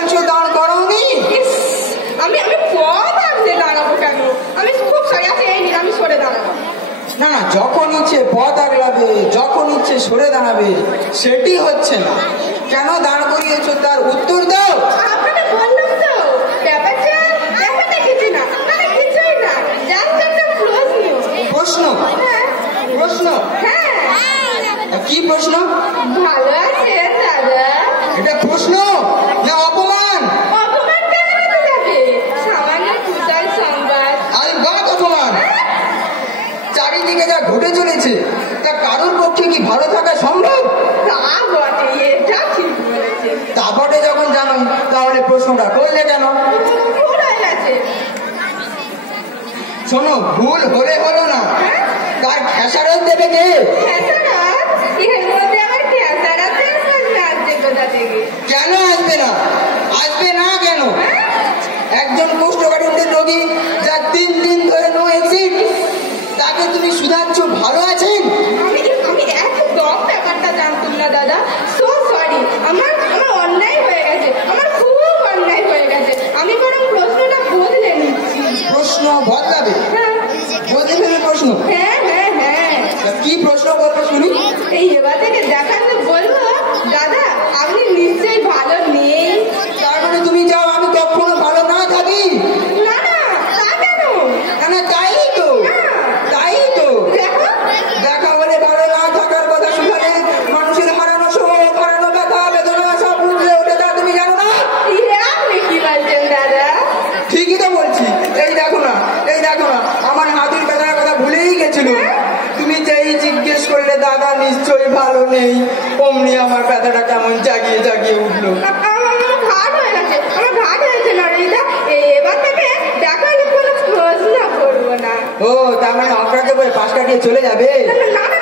বলছো দাঁড় করাওনি? আমি পথ আগে দাঁড়াবো কেন? আমি খুব সরিয়াছে, এই নিন আমি সরে দাঁড়াবো। না, যখন ইচ্ছে পথ আগলাবে, যখন ইচ্ছে সরে দাঁড়াবে, সেটি হচ্ছে না। কেন দাঁড় করিয়েছো তার উত্তর দাও। আপনাকে বললাম তো, ব্যাপারটা কিছু না, মানে কিছুই না, জাস্ট একটা প্রশ্ন। প্রশ্ন? প্রশ্ন? হ্যাঁ। কি প্রশ্ন? ভালো আছেন দাদা? এটা প্রশ্ন না অপমান? অপমান কেন হতে যাবে? সামান্য পূজার সংবাদ। আই বাদ অপমান। চারিদিকে যা ঘটে চলেছে তা কারোর পক্ষে কি ভালো থাকা সম্ভব? তা বটে, এটা ঠিক বলেছে। তা বটে যখন জানো, তাহলে প্রশ্নটা করলে কেন? ভুল হয়ে গেছে। শোনো, ভুল হলে হলো না, তার খেসারত দেবে কে? খেসারত? এর মধ্যে আবার খেসারতের প্রশ্ন আসছে কোথা থেকে? কেন আসবে না? আসবে না কেন? একজন কোষ্ঠকাঠিন্যের রোগী যার 3 দিন ধরে নো এক্সিট, তাকে তুমি শুধাচ্ছ ভালো আছেন? আমি একদম ব্যাপারটা জানতাম না দাদা। সো সরি, আমার অন্যায় হয়ে গেছে, আমার খুব অন্যায় হয়ে গেছে। আমি বরং প্রশ্নটা বদলে নিচ্ছি। প্রশ্ন বদলাবে? বদলে ফেলে প্রশ্ন? হ্যাঁ হ্যাঁ হ্যাঁ। কি প্রশ্ন বলবো শুনি? এই এবার থেকে দেখাতে বলবো, দাদা আপনি নিশ্চয়ই ভালো নেই। তার মানে তুমি চাও আমি কখনো ভালো না থাকি? না না, তা কেন? না, তাই তো, তাই তো। দেখা বলে ভালো না থাকার কথা শুনলে মানুষের হারানো শোক, হারানো ব্যথা, বেদনা সব উঠলে ওঠে, তা তুমি জানো না? আপনি কি বলছেন দাদা? ঠিকই তো বলছি। এই দেখো না, এই দেখো না, আমার হাতের ব্যথার কথা ভুলেই গেছিল। তুমি যেই জিজ্ঞেস করলে দাদা নিশ্চয়ই ভালো নেই, অমনি আমার ব্যথাটা কেমন জাগিয়ে জাগিয়ে উঠলো। আমার ঘাট হয়ে গেছে, আমার ঘাট হয়েছে লরিদা। এবার থেকে দেখালে কোনো প্রশ্ন করবো না। ও, তার মানে অপরাধ করে পাশ কাটিয়ে চলে যাবে? না না